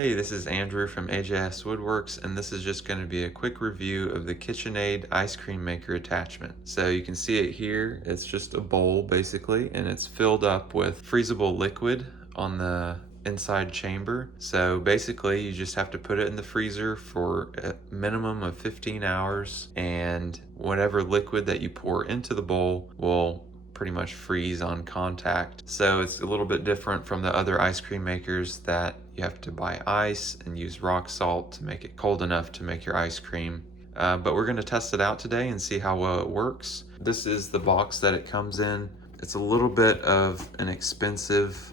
Hey, this is Andrew from AJS Woodworks, and this is just going to be a quick review of the KitchenAid Ice Cream Maker attachment. So you can see it here. It's just a bowl basically, and it's filled up with freezable liquid on the inside chamber. So basically you just have to put it in the freezer for a minimum of 15 hours, and whatever liquid that you pour into the bowl will pretty much freeze on contact. So it's a little bit different from the other ice cream makers that you have to buy ice and use rock salt to make it cold enough to make your ice cream. But we're going to test it out today and see how well it works. This is the box that it comes in. It's a little bit of an expensive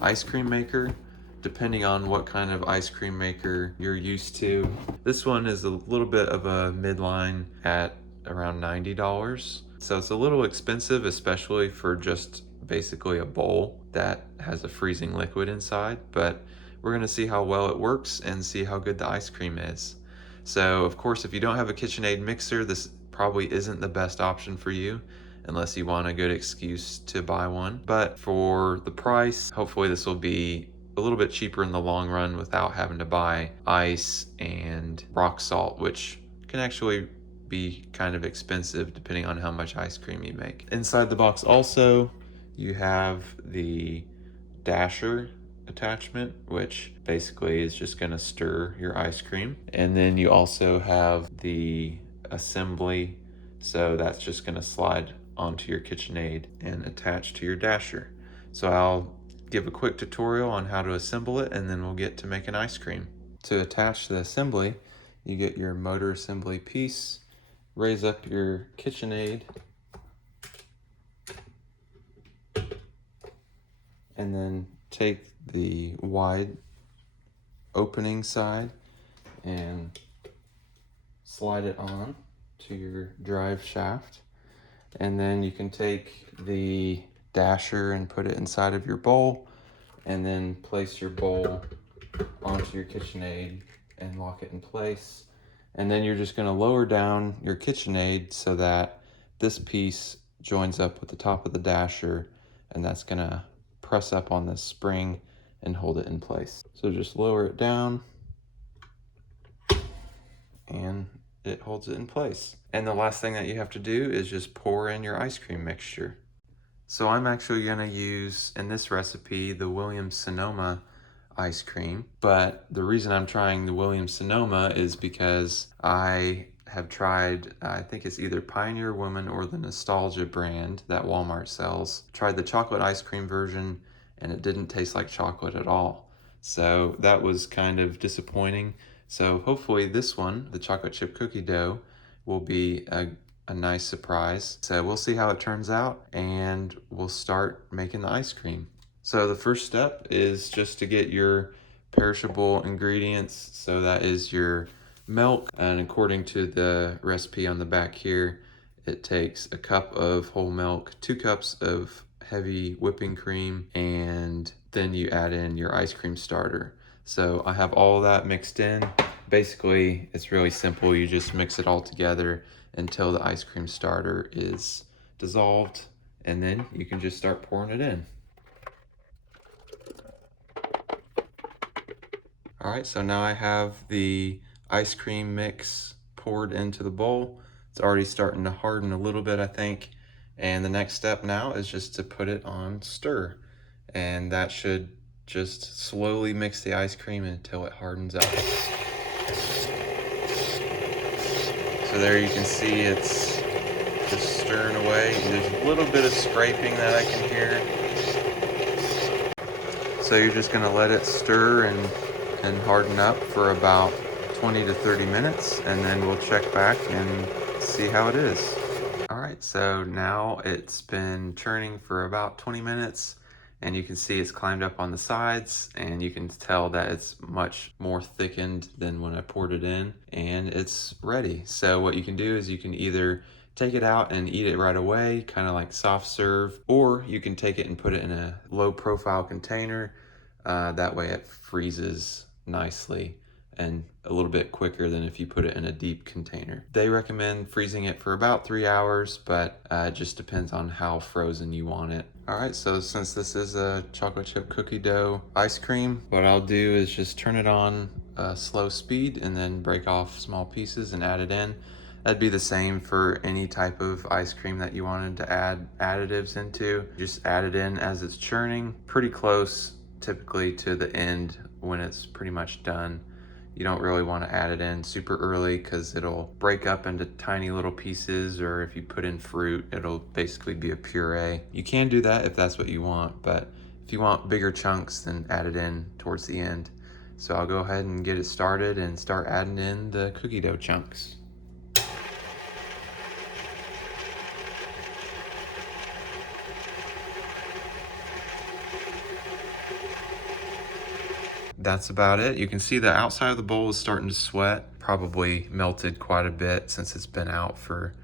ice cream maker, depending on what kind of ice cream maker you're used to. This one is a little bit of a midline at around $90. So it's a little expensive, especially for just basically a bowl that has a freezing liquid inside, but we're gonna see how well it works and see how good the ice cream is. So of course, if you don't have a KitchenAid mixer, this probably isn't the best option for you unless you want a good excuse to buy one. But for the price, hopefully this will be a little bit cheaper in the long run without having to buy ice and rock salt, which can actually be kind of expensive depending on how much ice cream you make. Inside the box also, you have the dasher attachment, which basically is just going to stir your ice cream. And then you also have the assembly, so that's just going to slide onto your KitchenAid and attach to your dasher. So I'll give a quick tutorial on how to assemble it, and then we'll get to making ice cream. To attach the assembly, you get your motor assembly piece, raise up your KitchenAid, and then take the wide opening side and slide it on to your drive shaft. And then you can take the dasher and put it inside of your bowl, and then place your bowl onto your KitchenAid and lock it in place. And then you're just going to lower down your KitchenAid so that this piece joins up with the top of the dasher, and that's going to press up on this spring and hold it in place. So just lower it down and it holds it in place. And the last thing that you have to do is just pour in your ice cream mixture. So I'm actually going to use, in this recipe, the Williams-Sonoma ice cream, but the reason I'm trying the Williams-Sonoma is because I have tried, I think it's either Pioneer Woman or the Nostalgia brand that Walmart sells. Tried the chocolate ice cream version and it didn't taste like chocolate at all. So that was kind of disappointing. So hopefully this one, the chocolate chip cookie dough, will be a nice surprise. So we'll see how it turns out and we'll start making the ice cream. So the first step is just to get your perishable ingredients. So that is your milk, and according to the recipe on the back here, it takes a cup of whole milk, 2 cups of heavy whipping cream, and then you add in your ice cream starter. So I have all of that mixed in. Basically, it's really simple. You just mix it all together until the ice cream starter is dissolved, and then you can just start pouring it in. All right, so now I have the ice cream mix poured into the bowl. It's already starting to harden a little bit, I think. And the next step now is just to put it on stir. And that should just slowly mix the ice cream until it hardens up. So there you can see it's just stirring away. There's a little bit of scraping that I can hear. So you're just gonna let it stir and harden up for about 20 to 30 minutes, and then we'll check back and see how it is. All right, so now it's been churning for about 20 minutes, and you can see it's climbed up on the sides, and you can tell that it's much more thickened than when I poured it in, and it's ready. So what you can do is you can either take it out and eat it right away, kind of like soft serve, or you can take it and put it in a low profile container. That way it freezes nicely and a little bit quicker than if you put it in a deep container. They recommend freezing it for about 3 hours, but it just depends on how frozen you want it. All right, so since this is a chocolate chip cookie dough ice cream, what I'll do is just turn it on slow speed and then break off small pieces and add it in. That'd be the same for any type of ice cream that you wanted to add additives into. Just add it in as it's churning, pretty close typically to the end when it's pretty much done. You don't really want to add it in super early because it'll break up into tiny little pieces, or if you put in fruit, it'll basically be a puree. You can do that if that's what you want, but if you want bigger chunks, then add it in towards the end. So I'll go ahead and get it started and start adding in the cookie dough chunks. That's about it. You can see the outside of the bowl is starting to sweat, probably melted quite a bit since it's been out for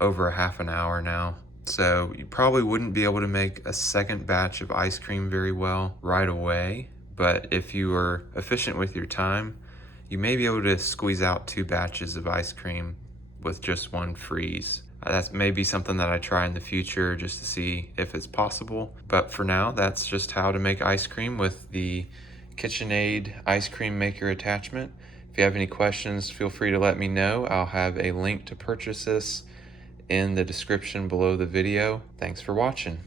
over a half an hour now. So you probably wouldn't be able to make a second batch of ice cream very well right away, but if you are efficient with your time, you may be able to squeeze out 2 batches of ice cream with just 1 freeze. That's maybe something that I try in the future just to see if it's possible. But for now, that's just how to make ice cream with the KitchenAid Ice Cream Maker attachment. If you have any questions, feel free to let me know. I'll have a link to purchase this in the description below the video. Thanks for watching.